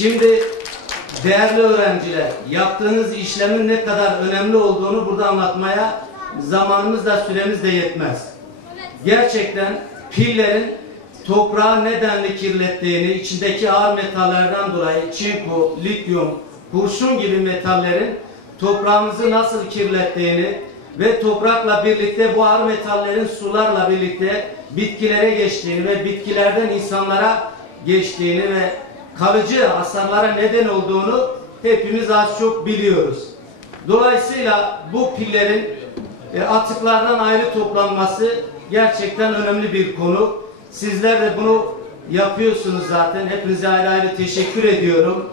Şimdi değerli öğrenciler, yaptığınız işlemin ne kadar önemli olduğunu burada anlatmaya zamanımız da süremiz de yetmez. Gerçekten pillerin toprağı nedenli kirlettiğini, içindeki ağır metallerden dolayı çinko, lityum, kurşun gibi metallerin toprağımızı nasıl kirlettiğini ve toprakla birlikte bu ağır metallerin sularla birlikte bitkilere geçtiğini ve bitkilerden insanlara geçtiğini ve kalıcı hasarlara neden olduğunu hepimiz az çok biliyoruz. Dolayısıyla bu pillerin atıklardan ayrı toplanması gerçekten önemli bir konu. Sizler de bunu yapıyorsunuz zaten. Hepinize ayrı ayrı teşekkür ediyorum.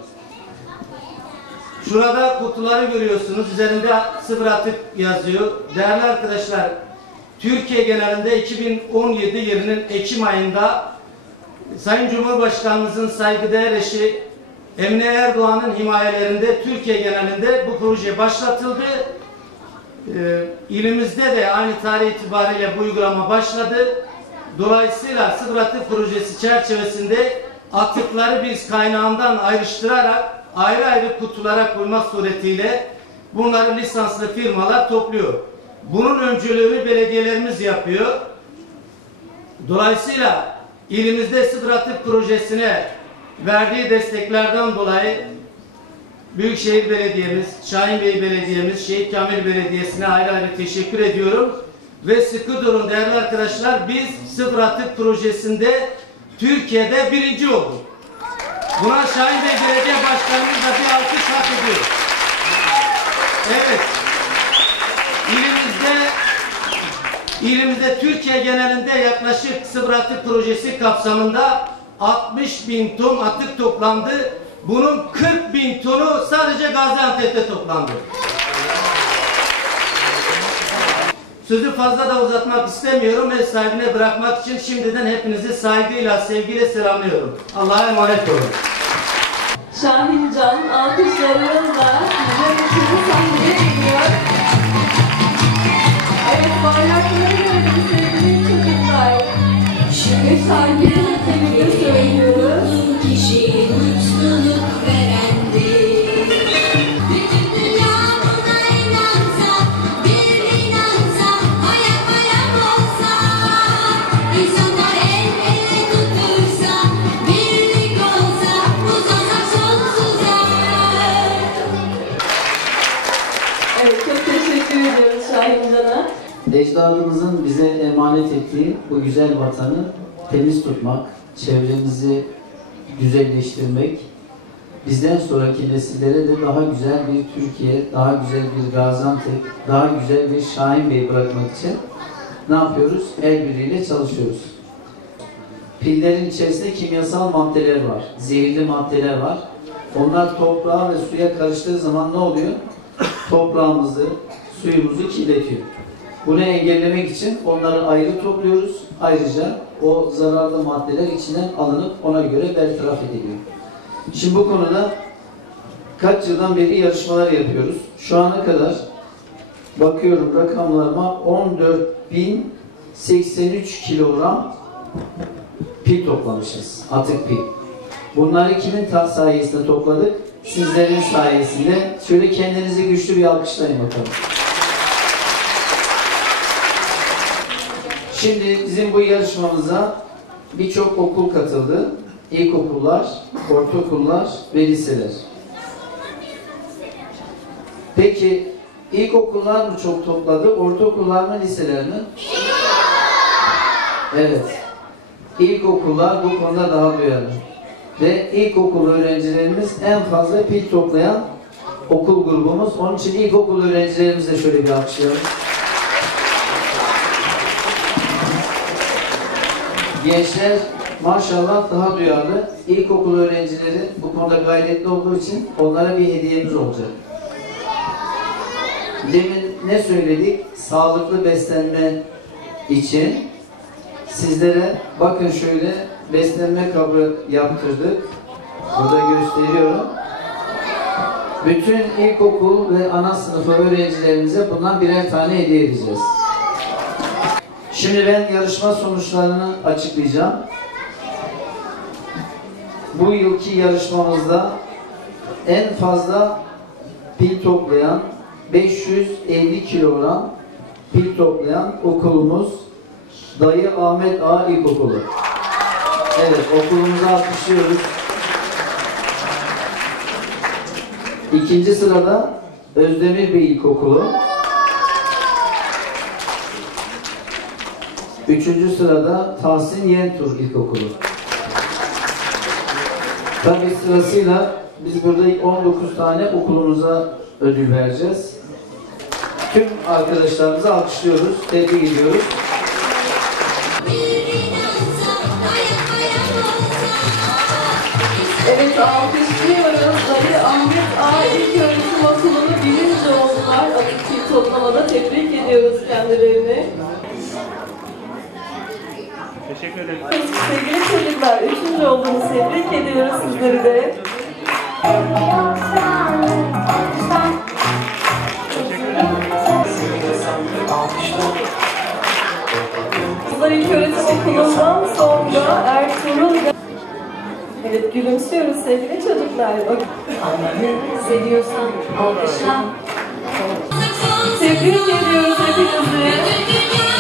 Şurada kutuları görüyorsunuz. Üzerinde sıfır atık yazıyor. Değerli arkadaşlar, Türkiye genelinde 2017 yılının Ekim ayında Sayın Cumhurbaşkanımızın saygıdeğer eşi Emine Erdoğan'ın himayelerinde Türkiye genelinde bu proje başlatıldı. İlimizde de aynı tarih itibariyle bu uygulama başladı. Dolayısıyla sıfır atık projesi çerçevesinde atıkları biz kaynağından ayrıştırarak ayrı ayrı kutulara koymak suretiyle bunları lisanslı firmalar topluyor. Bunun öncülüğünü belediyelerimiz yapıyor. Dolayısıyla ilimizde sıfır atık projesine verdiği desteklerden dolayı Büyükşehir Belediyemiz, Şahinbey Belediyemiz, Şehit Kamil Belediyesi'ne ayrı ayrı teşekkür ediyorum. Ve sıkı durun değerli arkadaşlar, biz sıfır atık projesinde Türkiye'de birinci olduk. Buna Şahinbey Belediye Başkanımız da bir alkış hak ediyor. Evet. İlimizde Türkiye genelinde yaklaşık sıfır atık projesi kapsamında 60.000 ton atık toplandı. Bunun 40.000 tonu sadece Gaziantep'te toplandı. Sözü fazla da uzatmak istemiyorum. Ev sahibine bırakmak için şimdiden hepinizi saygıyla, sevgiyle selamlıyorum. Allah'a emanet olun. Şahincan alkışlarınızla bize üçüncü sahneye geliyor. Evet, bayrakları gördüm sevgili çocuklar. Şimdi Şahincan'ın temini söylüyoruz. Kişi mutluluk verendi. Bütün dünya buna inansa, bir inansa, hayat olsa, insanlar el ele tutuşsa, birlik olsa, uzansak sonsuza. Evet, çok teşekkür ediyoruz Şahincan'a. Ecdadımızın bize emanet ettiği bu güzel vatanı temiz tutmak, çevremizi güzelleştirmek, bizden sonraki nesillere de daha güzel bir Türkiye, daha güzel bir Gaziantep, daha güzel bir Şahinbey bırakmak için ne yapıyoruz? El birliğiyle çalışıyoruz. Pillerin içerisinde kimyasal maddeler var, zehirli maddeler var. Onlar toprağa ve suya karıştığı zaman ne oluyor? Toprağımızı, suyumuzu kirletiyor. Bunu engellemek için onları ayrı topluyoruz. Ayrıca o zararlı maddeler içinden alınıp ona göre bertaraf ediliyor. Şimdi bu konuda kaç yıldan beri yarışmalar yapıyoruz. Şu ana kadar bakıyorum rakamlarıma 14.083 kilogram pil toplamışız. Atık pil. Bunları kimin sayesinde topladık? Sizlerin sayesinde. Şöyle kendinizi güçlü bir alkışlayın bakalım. Şimdi bizim bu yarışmamıza birçok okul katıldı. İlkokullar, ortaokullar ve liseler. Peki ilkokullar mı çok topladı, ortaokullar mı, liseler mi? Evet. İlkokullar bu konuda daha duyarlı. Ve ilkokul öğrencilerimiz en fazla pil toplayan okul grubumuz. Onun için ilkokul öğrencilerimize şöyle bir alkışlayalım. Gençler maşallah daha duyarlı. İlkokul öğrencileri bu konuda gayretli olduğu için onlara bir hediyemiz olacak. Demin ne söyledik? Sağlıklı beslenme için sizlere bakın şöyle beslenme kabı yaptırdık. Burada gösteriyorum. Bütün ilkokul ve ana sınıfı öğrencilerimize bundan birer tane hediye edeceğiz. Şimdi ben yarışma sonuçlarını açıklayacağım. bu yılki yarışmamızda en fazla pil toplayan, 550 kilogram pil toplayan okulumuz Dayı Ahmet Ağa İlkokulu. Evet, okulumuzu alkışlıyoruz. İkinci sırada Özdemir Bey İlkokulu. Üçüncü sırada Tahsin Yentur İlkokulu. Tabii sırasıyla biz burada 19 tane okulumuza ödül vereceğiz. Tüm arkadaşlarımızı alkışlıyoruz, tebrik ediyoruz. Evet, alkışlıyoruz. Dayı Ahmet Ağa İlköğretim Okulu'nu birinci oldular. Atatürk toplamada tebrik ediyoruz kendilerini. Teşekkür ederim. Sevgili çocuklar, üçüncü olduğunu tebrik ediyoruz sizleri de. Kızlar İlköğretim Okulu'ndan sonra Ertuğrul. Evet, gülümsüyoruz sevgili çocuklar. Seviyorsan alkışla. Tebrik ediyoruz hepinizi.